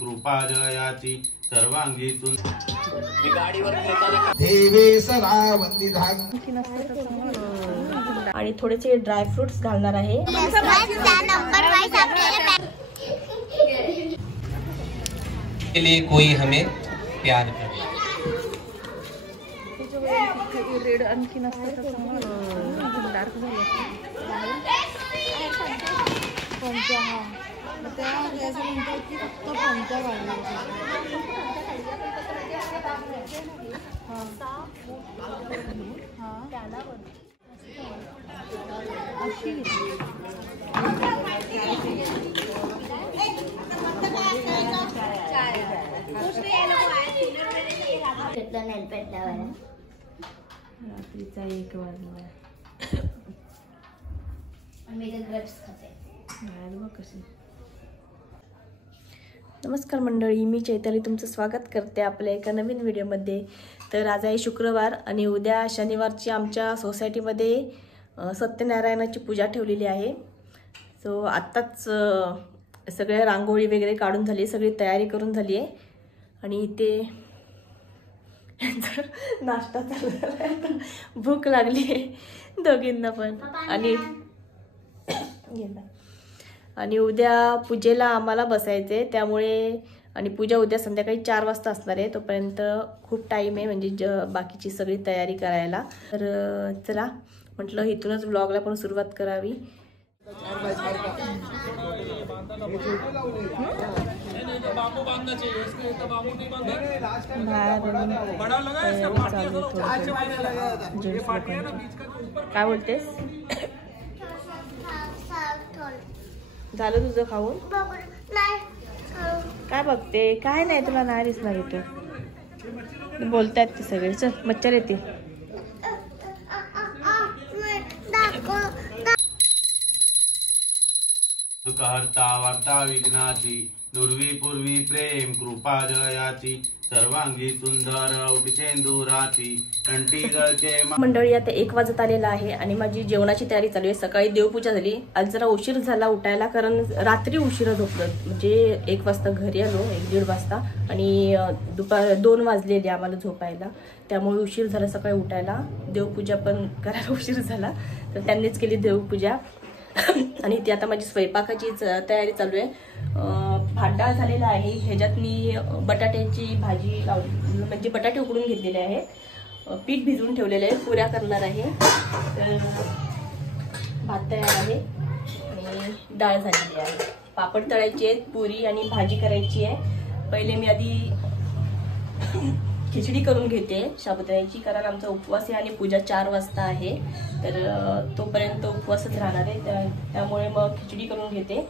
कृपाजयाची सर्वांगीतून आणि थोडेसे ड्रायफ्रुट्स घालणार आहे. के लिए कोई हमें प्यार करे. रेड आणखी डार्क झालं रात्रीचा 1 वाजला. नमस्कार मंडळी, मी चैताली तुमचं स्वागत करते आपल्या एका नवीन व्हिडिओमध्ये. तर आज आहे शुक्रवार आणि उद्या शनिवारची आमच्या सोसायटीमध्ये सत्यनारायणाची पूजा ठेवलेली आहे. सो आत्ताच सगळ्या रांगोळी वगैरे काढून झाली, सगळी तयारी करून झाली आहे आणि इथे नाश्ता चालू झाला. भूक लागली आहे दोघींना पण. आणि उद्या पूजेला आम्हाला बसायचे, त्यामुळे आणि पूजा उद्या संध्याकाळी 4 वाजता असणार आहे. तोपर्यंत खूप टाईम आहे म्हणजे बाकीची सगळी तयारी करायला. तर चला म्हटलं इथूनच व्लॉगला पण सुरुवात करावी. काय बोलतेस? झालं तुझं खाऊन? काय बघते? काय नाही, तुला नाही दिसणार इथं. बोलतायत ते सगळे. चल मच्छर येते. सुखहर्ता वार्ता विघ्नाची दुर्वी पूर्वी प्रेम कृपा जयाची सर्वांगी सुंदर उठचेंदुराची कंठी गळचे. मंडळी आता 1 वाजत आलेला आहे आणि माझी जेवणाची तयारी चालू आहे. सकाळी देवपूजा झाली. आज जरा उशीर झाला उठायला, कारण रात्री उशिरा झोपलो. म्हणजे 1 वाजता घरी आलो, 1-1:30 वाजता, आणि दुपार 2 वाजलेले आम्हाला झोपायला. त्यामुळे उशीर झाला सकाळी उठायला. देवपूजा पण करायला उशीर झाला, तर त्यांनीच केली देवपूजा. आणि ती आता माझी स्वयंपाकाची तयारी चालू आहे. भात झालेला आहे. ह्याच्यात मी बटाट्याची भाजी लावली, म्हणजे बटाटे उकडून घेतलेले आहे, पीठ भिजवून ठेवलेले आहे, पुऱ्या करणार आहे. तर भात तयार आहे आणि डाळ झालेली आहे. पापड तळायचे आहेत, पुरी आणि भाजी करायची आहे. पहिले मी आधी खिचडी करून घेते साबुदाण्याची, कारण आमचा उपवास आहे आणि पूजा 4 वाजता आहे. तर तोपर्यंत उपवासच राहणार आहे, त्यामुळे मग खिचडी करून घेते.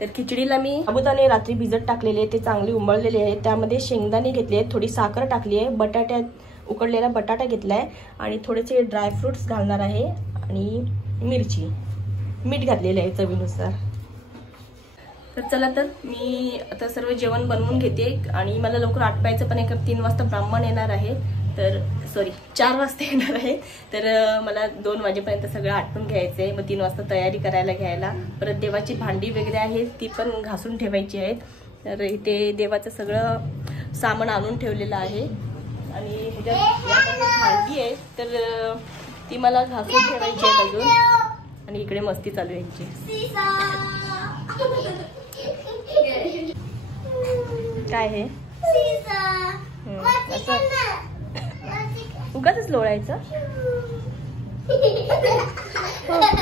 तर खिचडीला मी साबुदाणे रात्री भिजत टाकलेले, ते चांगले उमळलेले आहेत. त्यामध्ये शेंगदाणे घेतले आहेत, थोडी साखर टाकली आहे, उकडलेला बटाटा घेतलाय आणि थोडेसे ड्रायफ्रुट्स घालणार आहे आणि मिरची, मीठ घातलेले आहे चवीनुसार. तर चला, तर मी आता सर्व जेवण बनवून घेते आणि मला लवकर आटपायचं पण आहे. 3 वाजता ब्राह्मण येणार आहे, तर 4 वाजता येणार आहे. तर मला 2 वाजेपर्यंत सगळं आटपून घ्यायचं आहे. मग 3 वाजता तयारी करायला घ्यायला. परत देवाची भांडी वगैरे आहेत, ती पण घासून ठेवायची आहेत. तर इथे देवाचं सगळं सामान आणून ठेवलेलं आहे आणि ह्याच्यात भांडी आहे, तर ती मला घासून ठेवायची आहे अजून. आणि इकडे मस्ती चालू आहे यांची. काय हे असं उगाच लोळायचं.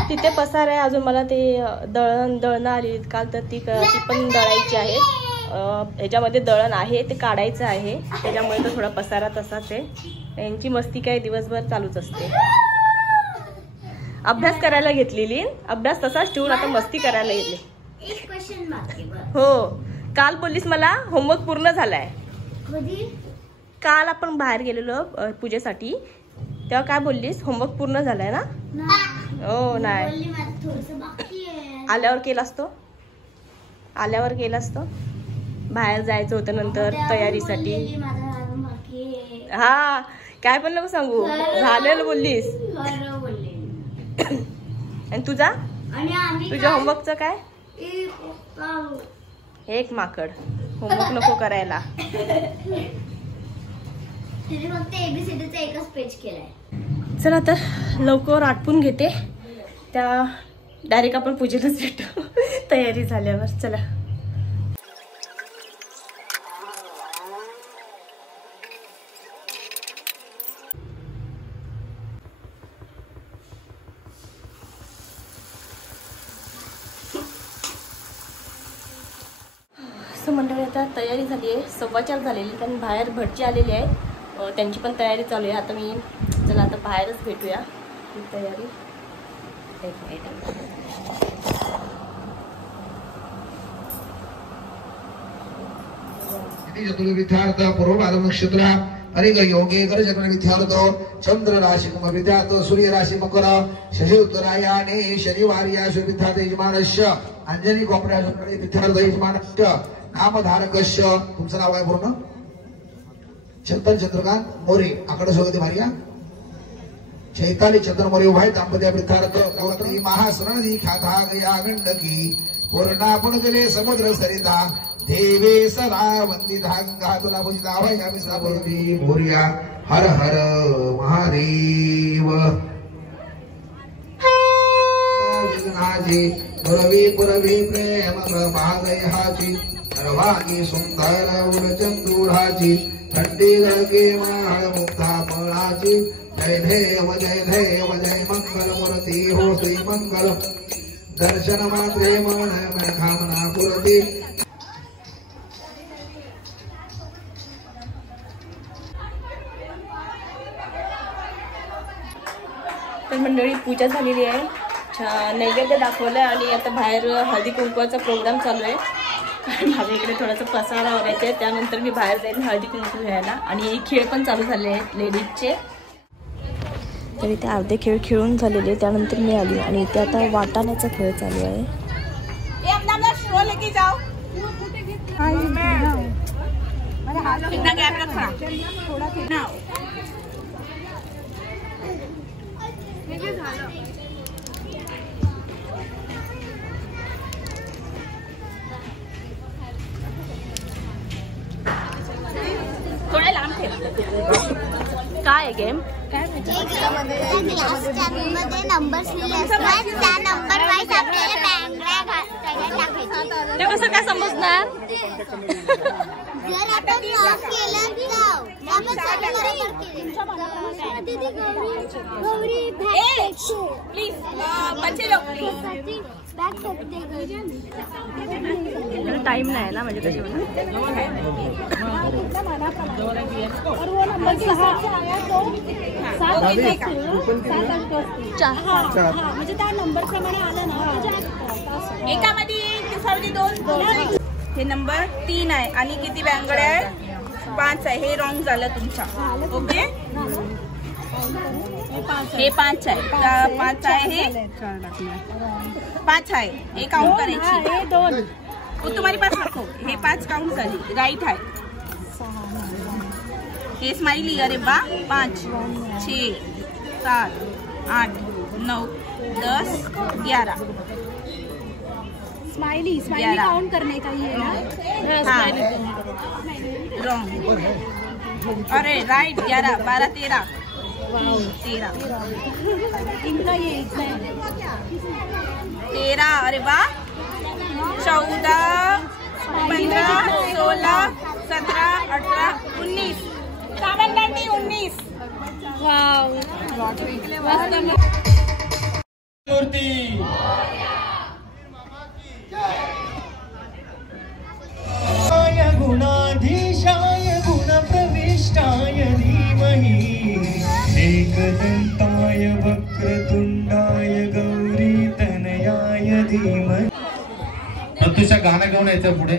तिथे पसार आहे अजून. मला ते दळण आली काल, तर ती पण दळायची आहे. ह्याच्यामध्ये दळण आहे, ते काढायचं आहे, त्याच्यामुळे तर थोडा पसारा तसाच आहे. यांची मस्ती काय दिवसभर चालूच असते. अभ्यास करायला घेतलेली, अभ्यास तसाच ठेवून आता मस्ती करायला गेले. हो, काल बोललीस मला होमवर्क पूर्ण झालाय. काल आपण बाहेर गेलेलो पूजेसाठी, तेव्हा काय बोललीस? होमवर्क पूर्ण झालाय ना? हो नाही, आल्यावर केलास तो, आल्यावर केलास तो. बाहेर जायचं होतं नंतर तयारीसाठी. हा, काय पण नको सांगू, झालेलं बोललीस. आणि तुझा होमवर्कचं काय? हे एक माकड होमवर्क नको करायला. तिने फक्त ABCDचा एकच पेज केलाय. चला आता लवकर आटपून घेते, त्या डायरेक्ट आपण पूजेलाच भेटू तयारी झाल्यावर. चला. मंडळी आता तयारी झाली आहे, 4:15 झालेली, कारण बाहेर भटजी आलेली आहे, त्यांची पण तयारी चालू आहे. आता मी चला आता बाहेरच भेटूया. तयारी चतुर्विद्यार्थ पूर्वपाद नक्षत्र हरिग योगे गर्जन विद्यार्थ चंद्र राशि कुंभ विद्यार्थ सूर्य राशि मकर शनि उत्तरायणे शनिवार्या विद्यार्थ यजमानस्य अंजनी कोपऱ्या विद्यार्थ यजमानस्य नामधारकस्य. तुमचं नाव काय पूर्ण? चंदन चंद्रकांत मोरे. आकडे सोबत भार्या चैताली चंद्र मोरे उभाय दाम्पत्य वृद्धार्थ गौत्री महासरणदी ख्याता गया गंडकी पूर्णा पुणगले समुद्र सरिता देवे सदा वंदिता गंगा तुला पूजिता भयामी साबोधी भूर्या हर हर महादेव. विघ्नाची पुरवी पुरवी प्रेम प्रभागयाची सर्वांगी सुंदर उलचंदुराची थंडी गळके माळ मुक्ता फळाची जय देव जय देव जय मंगल मूर्ती हो श्री मंगल दर्शन मात्रे मन कामना पुरती. तर मंडळी पूजा झालेली आहे, नैवेद्य दाखवलं आणि आता बाहेर हळदी कुंकवाचा प्रोग्राम चालू आहे. माझ्या इकडे थोडासा पसारा वगैरे आहे, त्यानंतर मी बाहेर जाईल हळदी कुंकू घ्यायला. आणि खेळ पण चालू झाले आहेत लेडीजचे. तर इथे अर्धे खेळ खेळून झालेले, त्यानंतर मी आली आणि इथे आता वाटाण्याचा खेळ चालू आहे. थोडे लांब ठेव. काय आहे गेम? नंबर्स लिहिले असतात, त्या नंबर वाईज आपल्याला ते कसं काय समजणार? जर आपण लॉक केलं प्लीज बच्चे लोग टाइम नाही ना म्हणजे कसं म्हणजे त्या नंबर प्रमाणे आलं ना. एकामध्ये 2 हे नंबर 3 आहे आणि किती बँगड्या आहे? 5 आहे. हे रॉंग झालं तुमचा. ओके हे 5 आहे. 5 आहे. हे 5 आहे. हे काउंट करायची. 2 तुम्हारे पास रखो. हे 5 काउंट झाली. राईट आहे. हे स्माइली. अरे बा 5 6 7 8 9 10 11 स्माइली काउंट करने का ये ना. रॉन्ग. अरे राइट 11 12 13 इनका ये 13. अरे वाह 14 15 16 17 18 19 19. मूर्ती गुणाधीशाय गुणप्रविष्टाय धीमहि एकदन्ताय वक्रतुंडाय गौरीतनयाय धीमहि. प्रत्युषा गाणं घेऊन यायचं पुढे.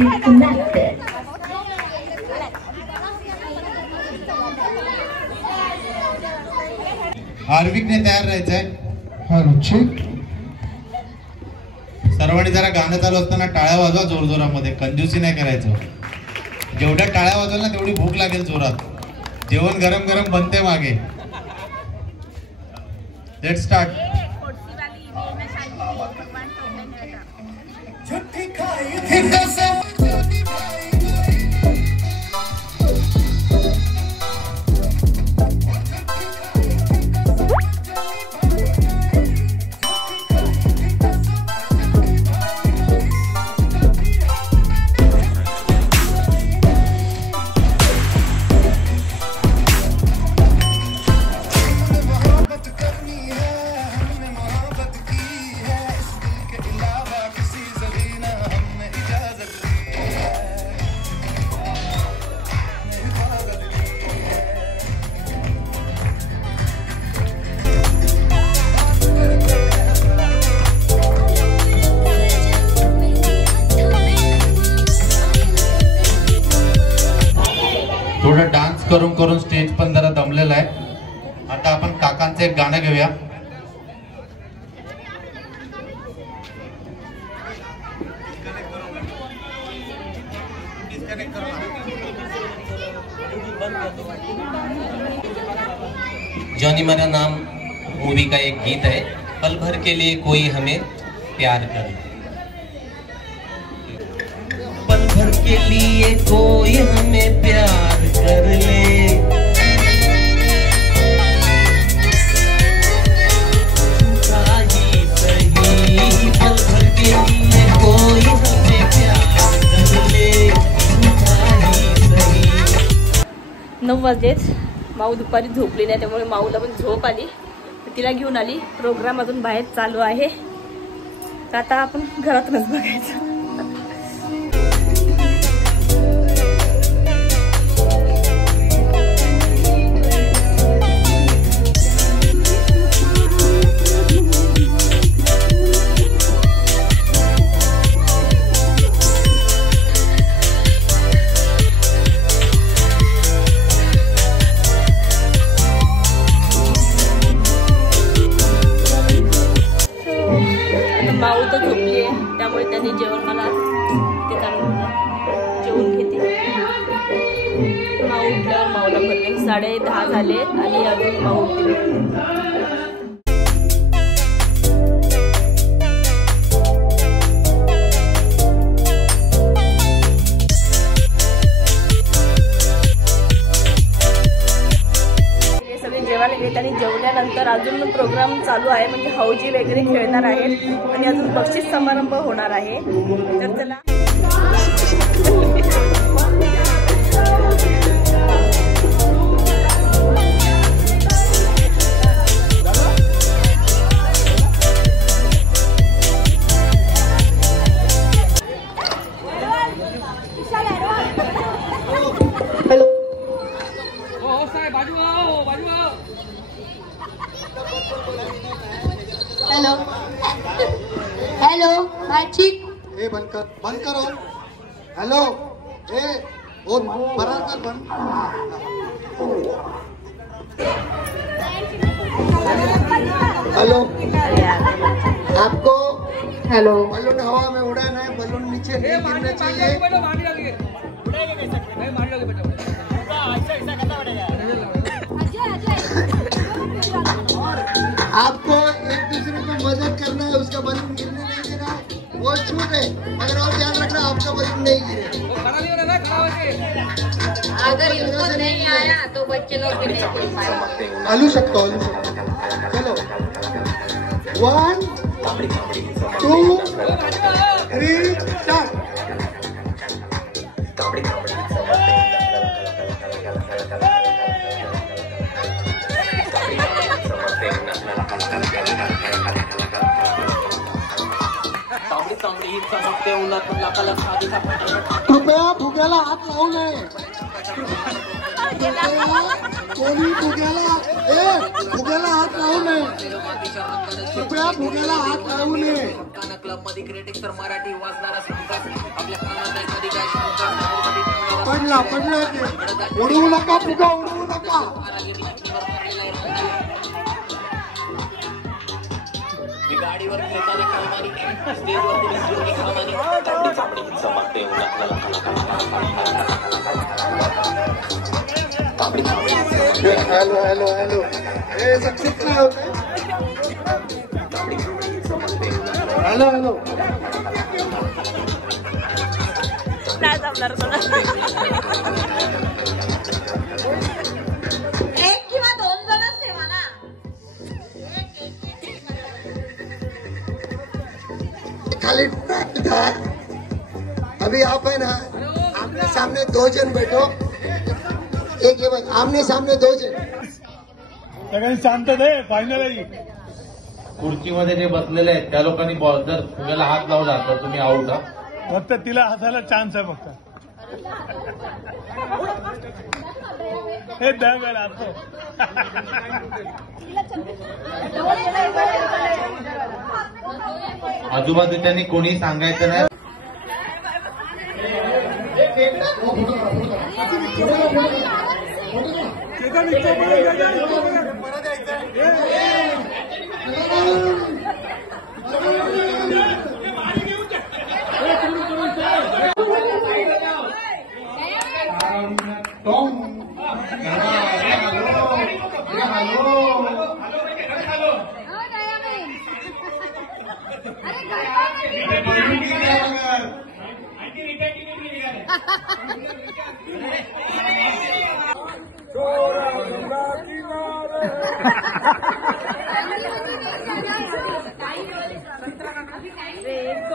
disconnected. आर्विकने तयार राहायचंय. सर्वांनी जरा गाणं चालू असताना टाळ्या वाजवा जोरजोरामध्ये, कंजूसी नाही करायचं. जेवढ्या टाळ्या वाजवल ना तेवढी भूक लागेल जोरात. जेवण गरम गरम बनते मागे. Let start. थोडं डान्स करून करून स्टेज पण जरा दमलेला आहे. आता आपण काकांचं एक गाणं घेऊया. जॉनी मेरा नाम मूवी का एक गीत है. पल भर के लिए कोई हमें प्यार कर ले. पल भर के लिए कोई हमें प्यार कर ले. झूठा ही सही. पल भर के लिए कोई हमें प्यार कर ले. झूठा ही सही. 9 वाजलेत. माऊ दुपारी झोपली नाही, त्यामुळे माऊला पण झोप आली. तिला घेऊन आली. प्रोग्राम अजून बाहेर चालू आहे. तर आता आपण घरातूनच बघायचं. माऊ तर झोपली आहे, त्यामुळे त्यांनी जेवण मला ते जेवून घेते. माऊ उठल्यावर माऊला भरले 10:30 झाले आणि अजून माऊ उठले. आणि जेवल्यानंतर अजून प्रोग्राम चालू आहे, म्हणजे हौजी वगैरे खेळणार आहेत आणि अजून बक्षीस समारंभ होणार आहे. तर चला हेलो हेलो ठीक. ए बंद करो. हेलो ए वो बराबर कर बंद. हेलो आपको हेलो बलून हवा में उड़ाना है. बलून नीचे नहीं गिरना चाहिए. आपको एक दूसरे को मदद करना है. उसका बलून गिरने नहीं देना है. वो छूट है, मगर और ध्यान रखना आपका बलून नहीं गिरे. अगर इनको नहीं आया तो बच्चे लोग भी नहीं खेल पाएंगे. आलू सकता. चलो 1 2 3 स्टार्ट. कृपया फुग्याला हात लावू नये. कोणी फुग्याला हात लावू नये. कृपया फुग्याला हात लावू नये. क्लब मध्ये क्रिटिक्स तर मराठी वाचणारा आपल्या पडला उडवू नका फुगा उडवू नका. हॅलो हॅलो हॅलो हे सक्सेस काय होत. हॅलो हॅलो नाही जमणार मला. एक किंवा दोन जणच ठेवा ना. खाली अभी आप है ना आमने सामने 2 जन बैठो. एक ये बघ आमने सामने 2 जन. सगळ्यांनी शांत आहे. फायनल आहे. खुर्चीमध्ये जे बसलेले आहेत त्या लोकांनी जर फुग्याला हात लावला तर तुम्ही आऊट. फक्त तिला हसायला चान्स आहे फक्त. हे दगड असतो. आजूबाजूच्यांनी कोणी सांगायचं नाही.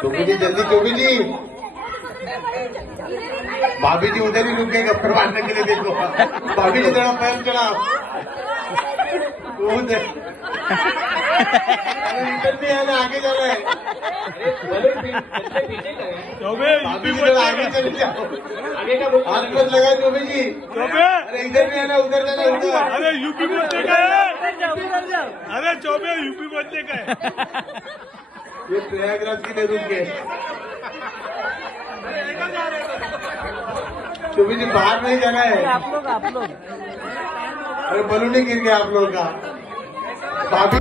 चोबी जी जल्दी, चोबी जी. भाभी जी उधर ही रुक गए गप्पर मारने के लिए. देखो भाभी जी थोड़ा पैर चला उधर. इधर भी है ना, आगे जा रहा है. भाभी जी थोड़ा आगे चले जाओ. हाथ मत लगाए चोबी जी. अरे इधर भी है ना, उधर जाना उधर. अरे यूपी बोलते काय. अरे चौबे यूपी बोलते काय. ये प्रयागराज के लिए रुक गए. चोबी जी बाहर नहीं जाना है. आप लोग अरे बलून ही गिर गया आप लोगों का. भाभी